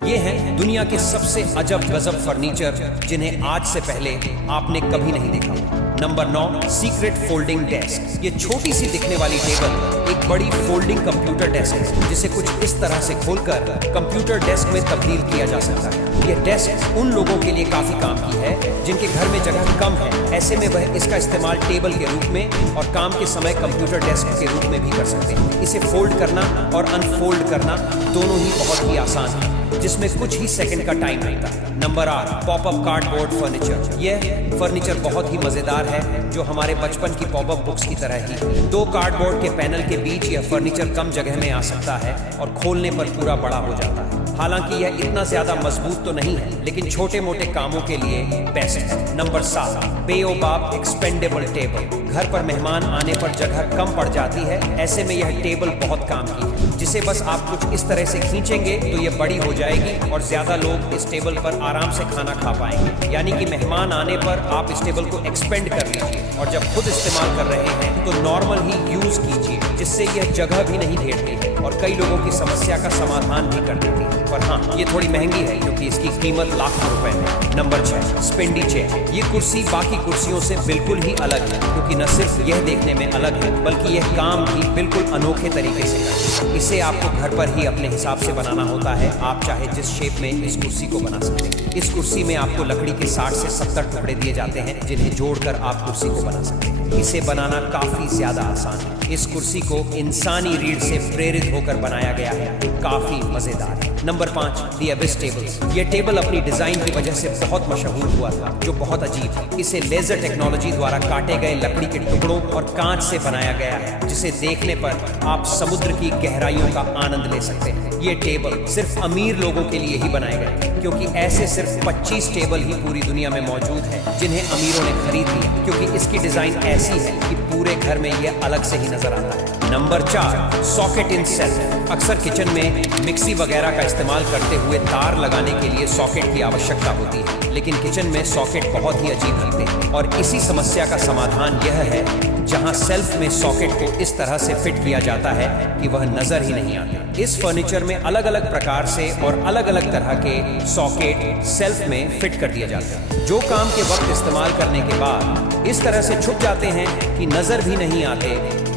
ये हैं दुनिया के सबसे अजब गजब फर्नीचर जिन्हें आज से पहले आपने कभी नहीं देखा। Number 9, secret folding desk. ये छोटी सी दिखने वाली टेबल एक बड़ी फोल्डिंग कंप्यूटर डेस्क है जिसे कुछ इस तरह से खोलकर कंप्यूटर डेस्क में तब्दील किया जा सकता है। ये डेस्क उन लोगों के लिए काफी काम की है जिनके घर में जगह कम है। ऐसे में वह इसका इस्तेमाल टेबल के रूप में और काम के समय कंप्यूटर डेस्क के रूप में भी कर सकते हैं। इसे फोल्ड करना और अनफोल्ड करना दोनों ही बहुत ही आसान है, जिसमें कुछ ही सेकंड का टाइम लगता है। Number 8, popup cardboard furniture. यह फर्नीचर बहुत ही मजेदार है, जो हमारे बचपन की पॉपअप बुक्स की तरह ही। 2 कार्डबोर्ड के पैनल के बीच यह फर्नीचर कम जगह में आ सकता है और खोलने पर पूरा बड़ा हो जाता है। हालांकि यह इतना ज्यादा मजबूत तो नहीं है, लेकिन छोटे मोटे कामों के लिए बेस्ट है। Number 7, baobab expandable table. घर पर मेहमान आने पर जगह कम पड़ जाती है, ऐसे में यह टेबल बहुत काम की है, जिसे बस आप कुछ इस तरह से खींचेंगे तो यह बड़ी हो जाएगी और ज्यादा लोग इस टेबल पर आराम से खाना खा पाएंगे। यानी कि मेहमान आने पर आप इस टेबल को एक्सपेंड कर लीजिए और जब खुद इस्तेमाल कर रहे हैं तो नॉर्मल ही यूज कीजिए, जिससे यह जगह भी नहीं घेरती है और कई लोगों की समस्या का समाधान भी कर देती है। पर हाँ, ये थोड़ी महंगी है क्योंकि इसकी कीमत लाखों रुपए में। Number 6, Spindy chair. ये कुर्सी बाकी कुर्सियों से बिल्कुल ही अलग है, क्योंकि न सिर्फ यह देखने में अलग है बल्कि यह काम भी बिल्कुल अनोखे तरीके से करती है। इसे आपको घर पर ही अपने हिसाब से बनाना होता है। आप चाहे जिस शेप में इस कुर्सी को बना सकते हैं। इस कुर्सी में आपको लकड़ी के 60 से 70 टुकड़े दिए जाते हैं, जिन्हें जोड़कर आप कुर्सी को बना सकते हैं। इसे बनाना काफी ज्यादा आसान है। इस कुर्सी को इंसानी रीढ़ से प्रेरित होकर बनाया गया है, काफी मजेदार है। Number 5, the एबिस table. यह टेबल अपनी डिजाइन की वजह से बहुत मशहूर हुआ था, जो बहुत अजीब है। इसे लेजर टेक्नोलॉजी द्वारा काटे गए लकड़ी के टुकड़ों और कांच से बनाया गया है, जिसे देखने पर आप समुद्र की गहराइयों का आनंद ले सकते हैं। ये टेबल सिर्फ अमीर लोगों के लिए ही बनाए गए, क्योंकि ऐसे सिर्फ 25 टेबल ही पूरी दुनिया में मौजूद हैं जिन्हें अमीरों ने खरीद लिया, क्योंकि इसकी डिजाइन ऐसी है कि पूरे घर में यह अलग से ही नजर आता है। Number 4, socket in self. अक्सर किचन में मिक्सी वगैरह का इस्तेमाल करते हुए तार लगाने के लिए सॉकेट की आवश्यकता होती है, लेकिन किचन में सॉकेट बहुत ही अजीब लगते हैं और इसी समस्या का समाधान यह है जहां सेल्फ में सॉकेट को इस तरह से फिट किया जाता है कि वह नजर ही नहीं आते। इस फर्नीचर में अलग अलग प्रकार से और अलग अलग तरह के सॉकेट सेल्फ में फिट कर दिए जाते हैं, जो काम के वक्त इस्तेमाल करने के बाद इस तरह से छुप जाते हैं कि नजर भी नहीं आते।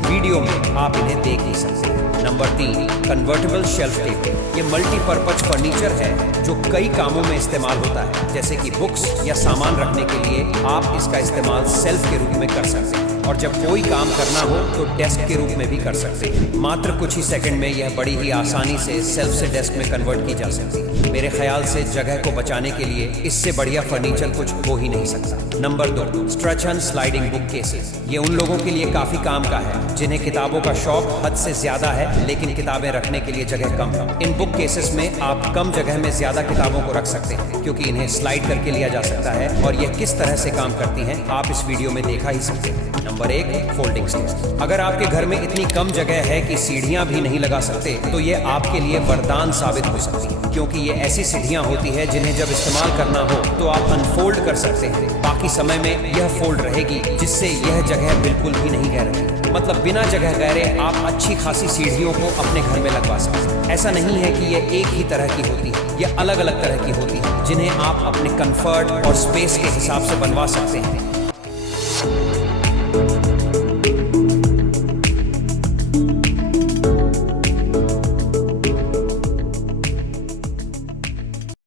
वीडियो में आप इन्हें देख ही सकते हैं। Number 3, convertible shelf table. ये मल्टीपर्पज फर्नीचर है जो कई कामों में इस्तेमाल होता है, जैसे कि बुक्स या सामान रखने के लिए आप इसका इस्तेमाल शेल्फ के रूप में कर सकते हैं, और जब कोई काम करना हो तो डेस्क के रूप में भी कर सकते हैं। मात्र कुछ ही सेकंड में यह बड़ी ही आसानी से शेल्फ से डेस्क में कन्वर्ट की जा सकती है। मेरे ख्याल से जगह को बचाने के लिए इससे बढ़िया फर्नीचर कुछ हो ही नहीं सकता। Number 2, stretch and sliding book cases. ये उन लोगों के लिए काफी काम का है जिन्हें किताबों का शौक हद से ज्यादा है, लेकिन किताबें रखने के लिए जगह कम है। इन बुक केसेस में आप कम जगह में ज्यादा किताबों को रख सकते हैं, क्योंकि इन्हें स्लाइड करके लिया जा सकता है, और यह किस तरह से काम करती हैं आप इस वीडियो में देखा ही सकते हैं। Number 1, folding stairs. अगर आपके घर में इतनी कम जगह है कि सीढ़ियां भी नहीं लगा सकते, तो ये आपके लिए वरदान साबित हो सकती है, क्योंकि ये ऐसी सीढ़ियां होती है जिन्हें जब इस्तेमाल करना हो तो आप अनफोल्ड कर सकते हैं। बाकी समय में यह फोल्ड रहेगी, जिससे यह जगह बिल्कुल भी नहीं गहरेगी। मतलब बिना जगह गहरे आप अच्छी खासी सीढ़ियों को अपने घर में लगवा सकते हैं। ऐसा नहीं है कि यह एक ही तरह की होती है, यह अलग अलग तरह की होती है, जिन्हें आप अपने कंफर्ट और स्पेस के हिसाब से बनवा सकते हैं।